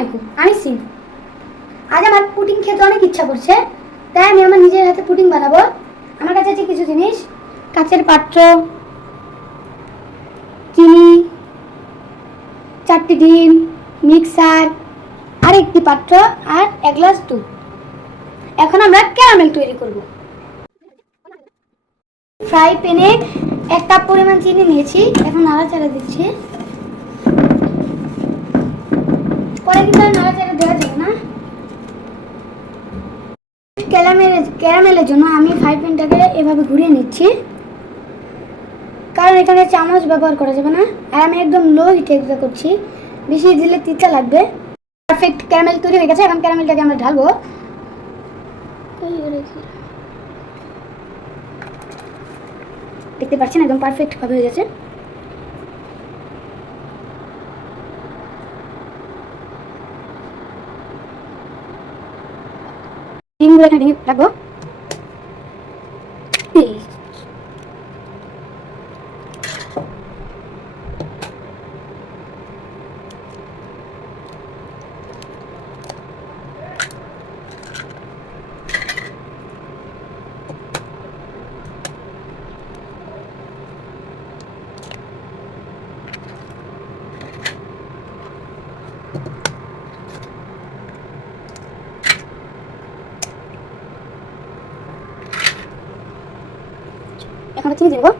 আলাইকুম, আমি সিম। আজ আমার পুডিং খেতে অনেক ইচ্ছা করছে, তাই আমি আমার নিজের হাতে পুডিং বানাবো। আমার কাছে আছে কিছু জিনিস: কাচের পাত্র, চিনি, 4টি ডিম, মিক্সার, আর একটি পাত্র, আর 1 গ্লাস দুধ। এখন আমরা ক্যারামেল তৈরি করব। ফ্রাই প্যানে 1 কাপ পরিমাণ চিনি নিয়েছি, এখন নাড়াচাড়া দিচ্ছি। পরে কিন্তু আর নাড়াচাড়া দেওয়া যাবে না। ক্যারামেলের জন্য আমি ফ্রাই প্যানটাকে এভাবে ঘুরিয়ে নিচ্ছি, কারণ এখানে চামচ ব্যবহার করা যাবে না। আর আমি একদম লো হিটে এগুলো করছি, বেশি দিলে তিতা লাগবে। পারফেক্ট ক্যারামেল তৈরি হয়ে গেছে, এখন ক্যারামেলটাকে আমরা ঢালবো। দেখতে পাচ্ছেন একদম পারফেক্ট ভাবে হয়ে গেছে। ডিমগুলো এখানে ভেঙে রাখবো। এখন চিনি দেবো,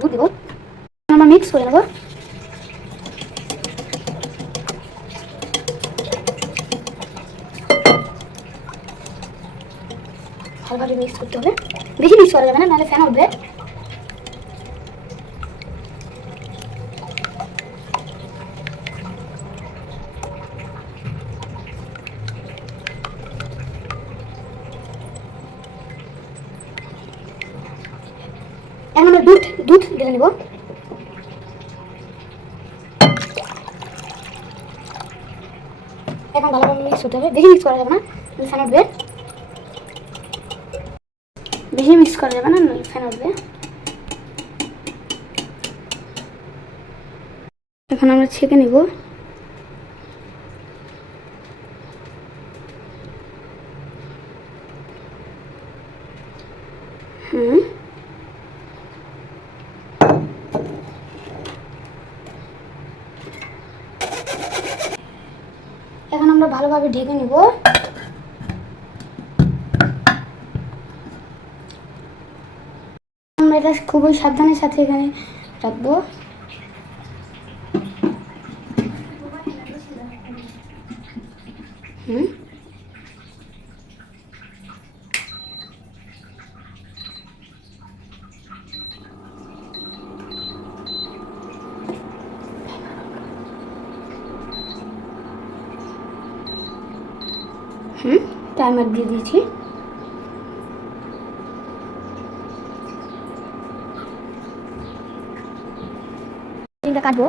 দুধ দেবো, আমরা মিক্স করে নেবো। ভালোভাবে মিক্স করতে হবে, বেশি মিক্স করা যাবে না, নাহলে ফ্যান উঠবে। এখন আমরা দুধ ঢেলে নেব। এখন ভালোভাবে মিক্স করতে হবে, বেশি মিক্স করা যাবে না, ফ্যান উঠবে। বেশি মিক্স করা যাবে না, ফ্যান উঠবে। এখন আমরা ছেঁকে নেব। এখন আমরা ভালোভাবে ঢেকে নেব। আমরা এটা খুবই সাবধানের সাথে এখানে রাখবো। টাইমার দিয়ে দিয়েছি। ডিমটা কাটবো।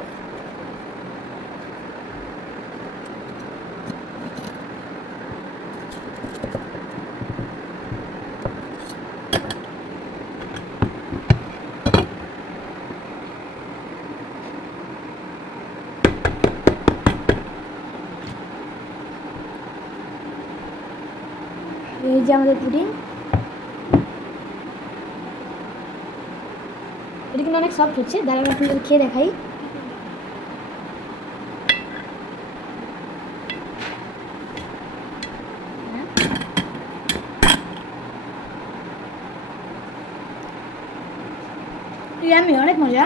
এই যে আমাদের পুডিং, এটা কিন্তু অনেক সফট হচ্ছে। দাঁড়ান আপনাদের খেয়ে দেখাই। ইয়ামি, অনেক মজা।